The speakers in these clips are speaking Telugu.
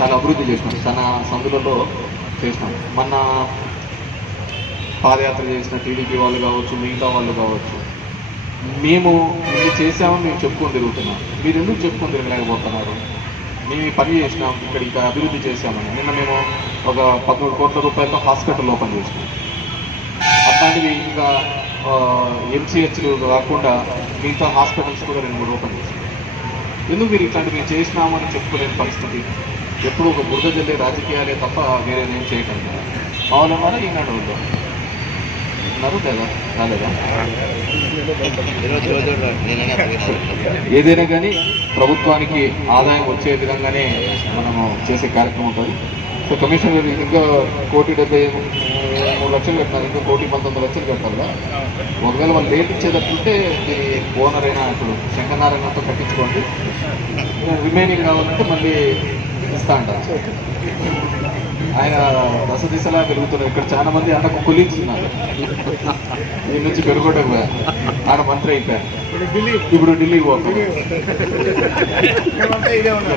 చాలా అభివృద్ధి చేసినాం, చాలా సందులలో చేసినాం. మొన్న పాదయాత్ర చేసిన టీడీపీ వాళ్ళు కావచ్చు, మిగతా వాళ్ళు కావచ్చు, మేము ఇన్ని చేసామని మేము చెప్పుకొని తిరుగుతున్నాం. మీరు ఎందుకు చెప్పుకొని తిరగలేకపోతున్నారు? మేము ఈ పని చేసినాం, ఇక్కడ అభివృద్ధి చేశామని. నిన్న మేము ఒక 13 కోట్ల రూపాయలతో హాస్పిటల్ ఓపెన్ చేసినాం. అట్లాంటివి ఇంకా ఎంసీహెచ్లు కాకుండా మిగతా హాస్పిటల్స్ కూడా 2-3 ఓపెన్ చేసినాం. ఎందుకు మీరు ఇట్లాంటివి మేము చేసినామని చెప్పుకోలేని పరిస్థితి? ఎప్పుడు ఒక బురద జల్లే రాజకీయాలే తప్ప వేరే ఏం చేయటం కదా. మామూలు ద్వారా ఈనాడు వాళ్ళు ఉన్నారు లేదా రాలేదా? ఏదైనా కానీ ప్రభుత్వానికి ఆదాయం వచ్చే విధంగానే మనము చేసే కార్యక్రమం ఉంటుంది. సో కమిషన్ ఇంకా 1,73 లక్షలు కట్టినారు, ఇంకా 1,19 లక్షలు కట్టాలా? ఒకవేళ వాళ్ళు లేట్ ఇచ్చేటట్టుంటే దీని ఓనర్ అయినా ఇప్పుడు శంకరనారాయణతో కట్టించుకోండి, రిమైనింగ్ కావాలంటే మళ్ళీ ఇస్తా అంటారు. ఆయన దశ దిశలా పెరుగుతున్నారు. ఇక్కడ చాలా మంది ఆయనకు కొలీగ్స్ ఉన్నారు. దీని నుంచి పెరుగుకోవడం ఆయన మంత్రి అయిపోయారు, ఇప్పుడు ఢిల్లీకి పోతారు.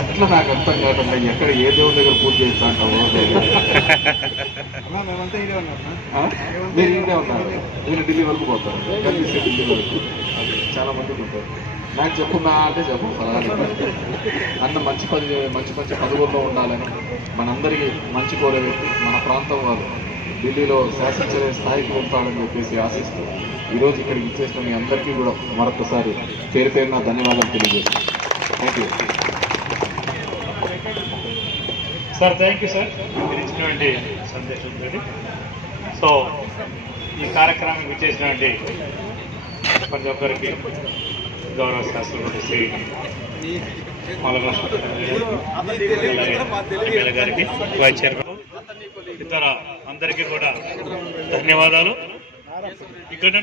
ఎట్లా నాకు అర్థం కావట్లేదు. ఎక్కడ ఏ దేవుని దగ్గర పూజ చేస్తా అంటావు? మీరు ఇంటే ఉన్నారు, నేను ఢిల్లీ వరకు పోతాను, కలిసి ఢిల్లీ వరకు. చాలా మంది ఉంటారు. నాకు చెప్పున్నా అంటే చెప్పు అన్న మంచి పదవుల్లో ఉండాలని, మనందరికీ మంచి కోరే వ్యక్తి, మన ప్రాంతం వారు ఢిల్లీలో శాసించే స్థాయికి వెళ్తాడని చెప్పేసి ఆశిస్తూ ఈరోజు ఇక్కడికి ఇచ్చేసిన మీ అందరికీ కూడా మరొకసారి పేరు పేరున ధన్యవాదాలు తెలియజేస్తాను. Thank you sir. Thank you sir, మీరు ఇచ్చినటువంటి సందేశం. సో ఈ కార్యక్రమం ఇచ్చేసినటువంటి ప్రతి ఒక్కరికి గౌరవ శాస్త్రపతి శ్రీ గారికి, వైస్ చైర్మన్, ఇతర అందరికీ కూడా ధన్యవాదాలు. ఇక్కడ